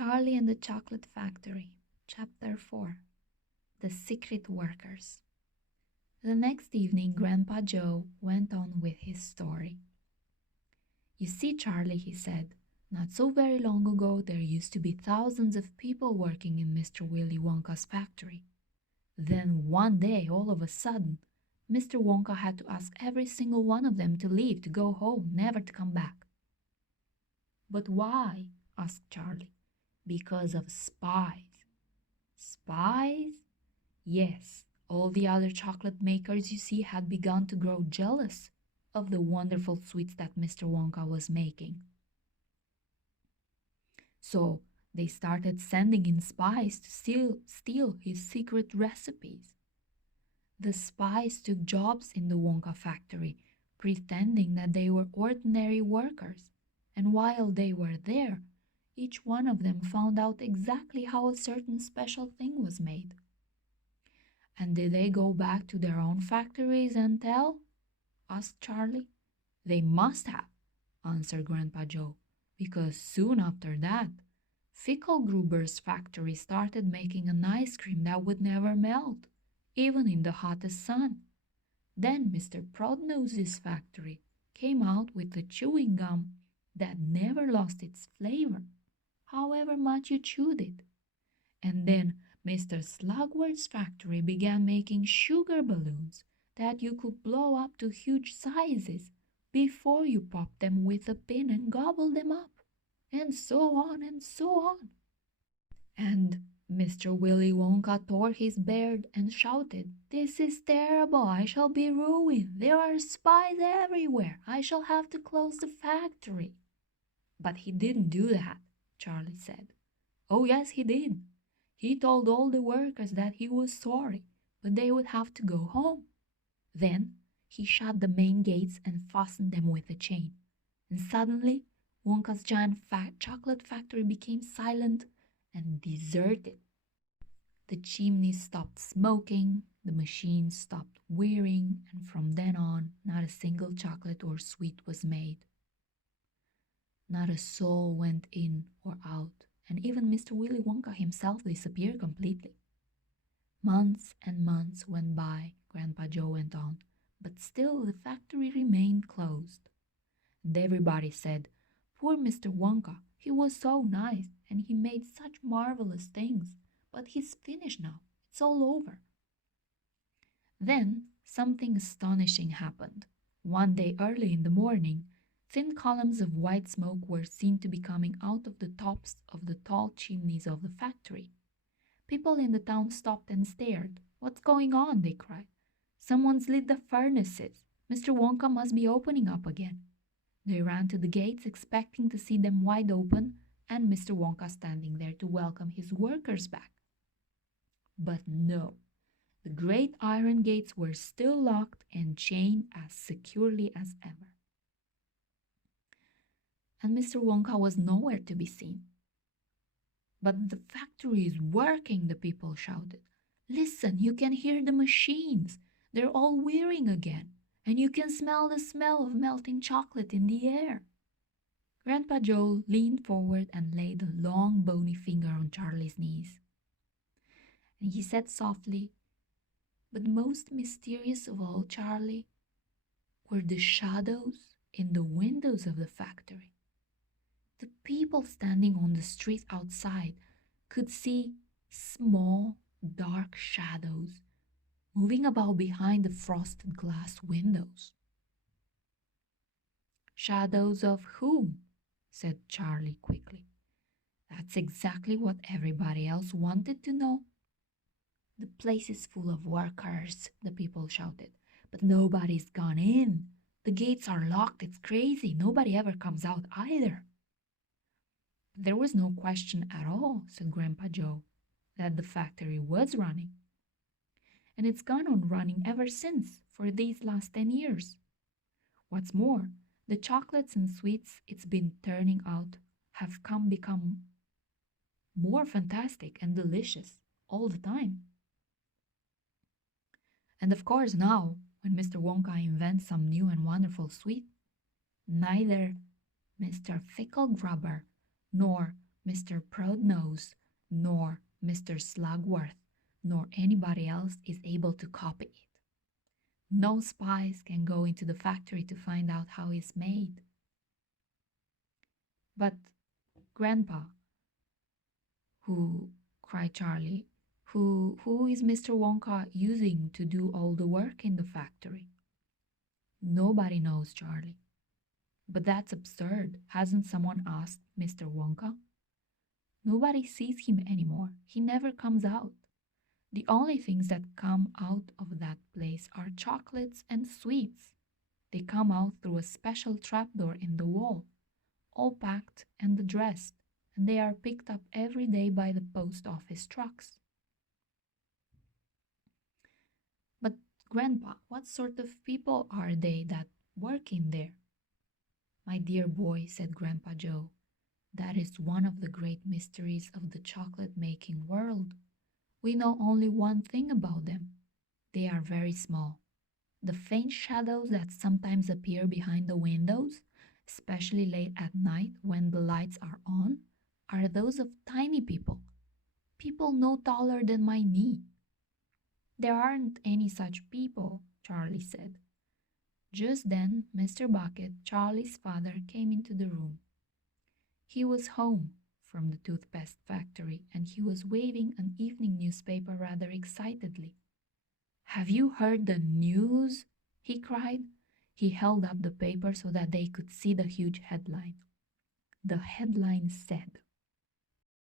Charlie and the Chocolate Factory, Chapter 4. The Secret Workers. The next evening, Grandpa Joe went on with his story. "You see, Charlie," he said, "not so very long ago there used to be thousands of people working in Mr. Willy Wonka's factory. Then one day, all of a sudden, Mr. Wonka had to ask every single one of them to leave, to go home, never to come back." "But why?" asked Charlie. "Because of spies." "Spies?" "Yes, all the other chocolate makers you see had begun to grow jealous of the wonderful sweets that Mr. Wonka was making. So they started sending in spies to steal his secret recipes. The spies took jobs in the Wonka factory, pretending that they were ordinary workers, and while they were there, each one of them found out exactly how a certain special thing was made." "And did they go back to their own factories and tell?" asked Charlie. "They must have," answered Grandpa Joe, "because soon after that, Fickelgruber's factory started making an ice cream that would never melt, even in the hottest sun. Then Mr. Prodnose's factory came out with a chewing gum that never lost its flavor, however much you chewed it. And then Mr. Slugworth's factory began making sugar balloons that you could blow up to huge sizes before you popped them with a pin and gobbled them up, and so on and so on. And Mr. Willy Wonka tore his beard and shouted, 'This is terrible! I shall be ruined! There are spies everywhere! I shall have to close the factory!' But he didn't do that," Charlie said. "Oh yes, he did. He told all the workers that he was sorry, but they would have to go home. Then he shut the main gates and fastened them with a chain. And suddenly, Wonka's giant chocolate factory became silent and deserted. The chimneys stopped smoking, the machines stopped whirring, and from then on, not a single chocolate or sweet was made. Not a soul went in or out, and even Mr. Willy Wonka himself disappeared completely. Months and months went by," Grandpa Joe went on, "but still the factory remained closed. And everybody said, 'Poor Mr. Wonka, he was so nice, and he made such marvelous things, but he's finished now, it's all over.' Then something astonishing happened. One day early in the morning, thin columns of white smoke were seen to be coming out of the tops of the tall chimneys of the factory. People in the town stopped and stared. 'What's going on?' they cried. 'Someone's lit the furnaces. Mr. Wonka must be opening up again.' They ran to the gates, expecting to see them wide open and Mr. Wonka standing there to welcome his workers back. But no, the great iron gates were still locked and chained as securely as ever. And Mr. Wonka was nowhere to be seen. 'But the factory is working,' the people shouted. 'Listen, you can hear the machines. They're all whirring again, and you can smell the smell of melting chocolate in the air.' Grandpa Joe leaned forward and laid a long bony finger on Charlie's knees. And he said softly, 'But most mysterious of all, Charlie, were the shadows in the windows of the factory. The people standing on the street outside could see small, dark shadows moving about behind the frosted glass windows.' 'Shadows of whom?' said Charlie quickly. That's exactly what everybody else wanted to know. 'The place is full of workers,' the people shouted, 'but nobody's gone in. The gates are locked. It's crazy. Nobody ever comes out either.' There was no question at all, said Grandpa Joe, that the factory was running. And it's gone on running ever since, for these last 10 years. What's more, the chocolates and sweets it's been turning out have become more fantastic and delicious all the time. And of course now, when Mr. Wonka invents some new and wonderful sweet, neither Mr. Fickelgrubber nor Mr. Proudnose, nor Mr. Slugworth, nor anybody else is able to copy it. No spies can go into the factory to find out how it's made. But, Grandpa, who cried Charlie, who is Mr. Wonka using to do all the work in the factory? Nobody knows, Charlie. But that's absurd. Hasn't someone asked Mr. Wonka? Nobody sees him anymore. He never comes out. The only things that come out of that place are chocolates and sweets. They come out through a special trapdoor in the wall, all packed and addressed, and they are picked up every day by the post office trucks. But, Grandpa, what sort of people are they that work in there? My dear boy, said Grandpa Joe, that is one of the great mysteries of the chocolate-making world. We know only one thing about them. They are very small. The faint shadows that sometimes appear behind the windows, especially late at night when the lights are on, are those of tiny people. People no taller than my knee. There aren't any such people, Charlie said. Just then, Mr. Bucket, Charlie's father, came into the room. He was home from the toothpaste factory, and he was waving an evening newspaper rather excitedly. Have you heard the news? He cried. He held up the paper so that they could see the huge headline. The headline said,